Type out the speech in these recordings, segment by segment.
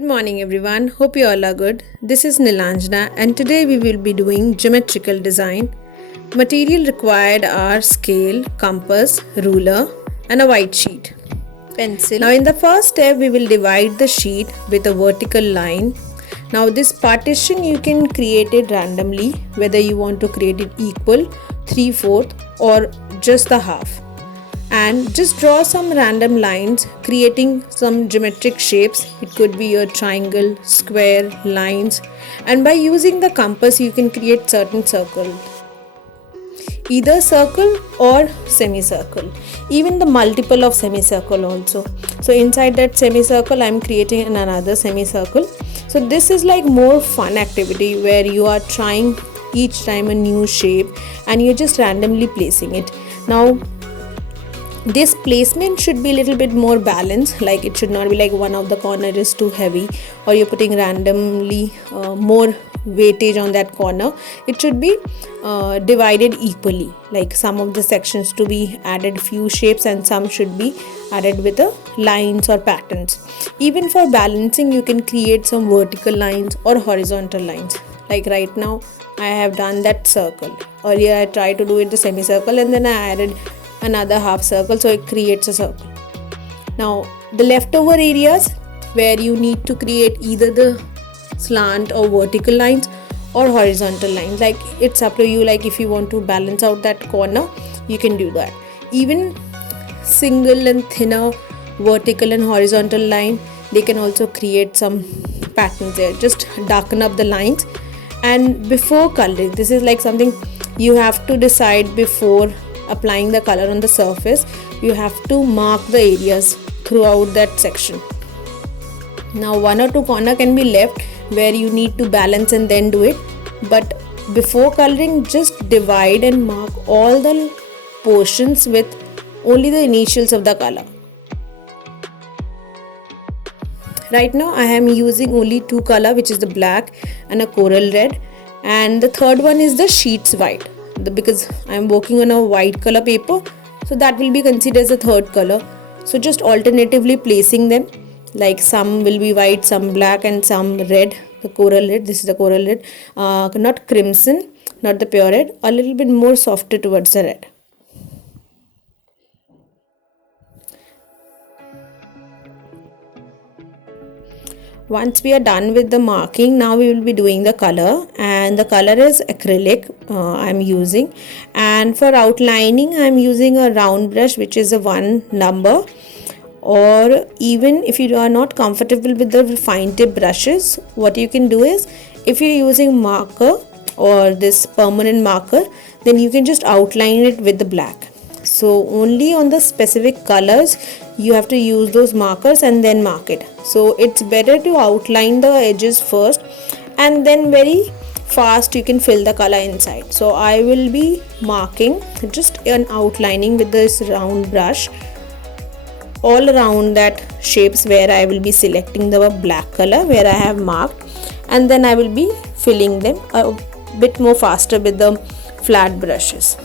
Good morning everyone, hope you all are good. This is Nilanjana and today we will be doing geometrical design. Material required are scale, compass, ruler and a white sheet. Pencil. Now in the first step we will divide the sheet with a vertical line. Now this partition you can create it randomly, whether you want to create it equal, 3/4 or just the half. And just draw some random lines creating some geometric shapes. It could be a triangle, square, lines, and by using the compass you can create certain circles, either circle or semicircle, even the multiple of semicircle also. So inside that semicircle I'm creating another semicircle. So this is like more fun activity where you are trying each time a new shape and you're just randomly placing it. Now this placement should be a little bit more balanced, like it should not be like one of the corner is too heavy or you're putting randomly more weightage on that corner. It should be divided equally, like some of the sections to be added few shapes and some should be added with the lines or patterns. Even for balancing you can create some vertical lines or horizontal lines. Like right now I have done that circle. Earlier I tried to do it the semicircle and then I added another half circle, so it creates a circle. Now the leftover areas where you need to create either the slant or vertical lines or horizontal lines, like it's up to you. Like if you want to balance out that corner you can do that. Even single and thinner vertical and horizontal line, they can also create some patterns there. Just darken up the lines. And before coloring, this is like something you have to decide before applying the color on the surface. You have to mark the areas throughout that section. Now one or two corner can be left where you need to balance and then do it, but before coloring just divide and mark all the portions with only the initials of the color. Right now I am using only two color, which is the black and a coral red, and the third one is the sheets white. Because I am working on a white color paper, so that will be considered as a third color. So just alternatively placing them, like some will be white, some black and some red. The coral red, this is the coral red, not crimson, not the pure red, a little bit more softer towards the red. Once we are done with the marking, now we will be doing the color, and the color is acrylic I'm using. And for outlining I'm using a round brush, which is a 1 number, or even if you are not comfortable with the fine tip brushes, what you can do is, if you're using marker or this permanent marker, then you can just outline it with the black. So only on the specific colors you have to use those markers and then mark it. So it's better to outline the edges first and then very fast you can fill the color inside. So I will be marking just an outlining with this round brush all around that shapes where I will be selecting the black color where I have marked, and then I will be filling them a bit more faster with the flat brushes.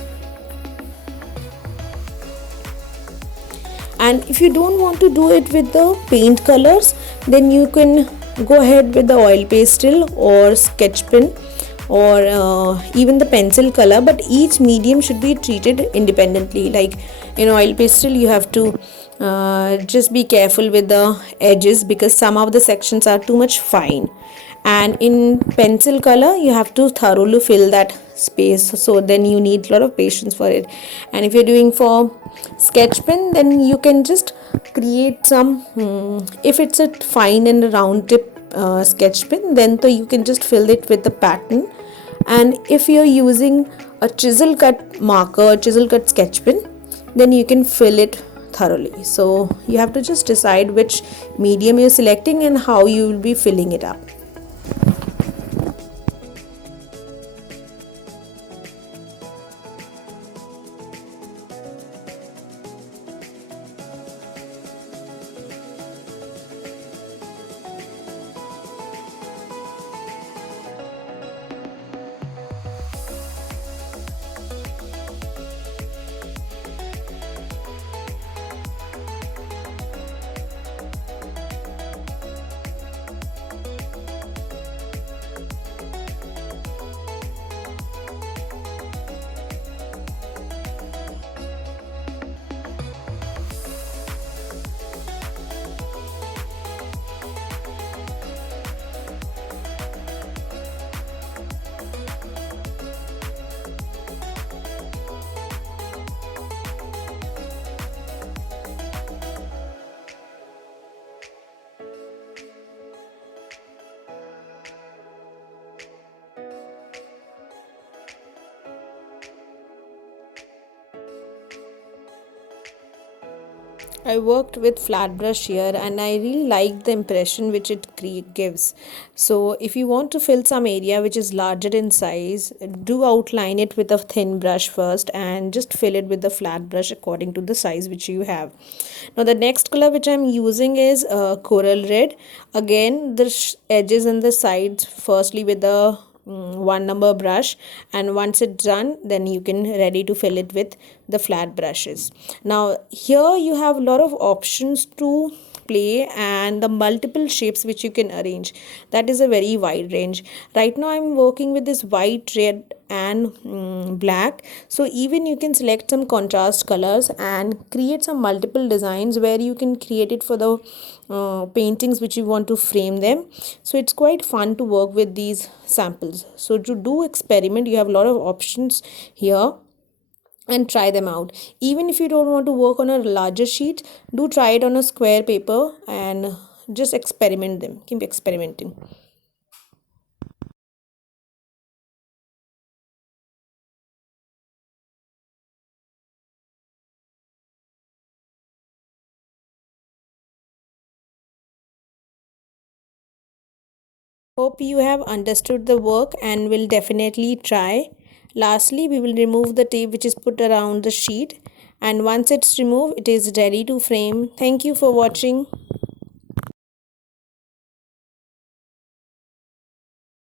And if you don't want to do it with the paint colors, then you can go ahead with the oil pastel or sketch pen or even the pencil color, but each medium should be treated independently. Like in oil pastel you have to just be careful with the edges because some of the sections are too much fine, and in pencil color you have to thoroughly fill that space, so then you need a lot of patience for it. And if you're doing for sketch pen, then you can just create some if it's a fine and a round tip sketch pen, then so you can just fill it with the pattern. And if you're using a chisel cut marker, chisel cut sketch pen, then you can fill it thoroughly. So you have to just decide which medium you're selecting and how you will be filling it up. I worked with flat brush here and I really like the impression which it gives. So if you want to fill some area which is larger in size, do outline it with a thin brush first and just fill it with the flat brush according to the size which you have. Now the next color which I'm using is coral red. Again the edges and the sides firstly with the one number brush, and once it's done then you can ready to fill it with the flat brushes. Now here you have a lot of options to play and the multiple shapes which you can arrange. That is a very wide range. Right now I'm working with this white, red and black, so even you can select some contrast colors and create some multiple designs where you can create it for the paintings which you want to frame them. So it's quite fun to work with these samples. So to do experiment, you have a lot of options here and try them out. Even if you don't want to work on a larger sheet, do try it on a square paper and just experiment them. Keep experimenting. Hope you have understood the work and will definitely try. Lastly, we will remove the tape which is put around the sheet, and once it's removed, it is ready to frame. Thank you for watching.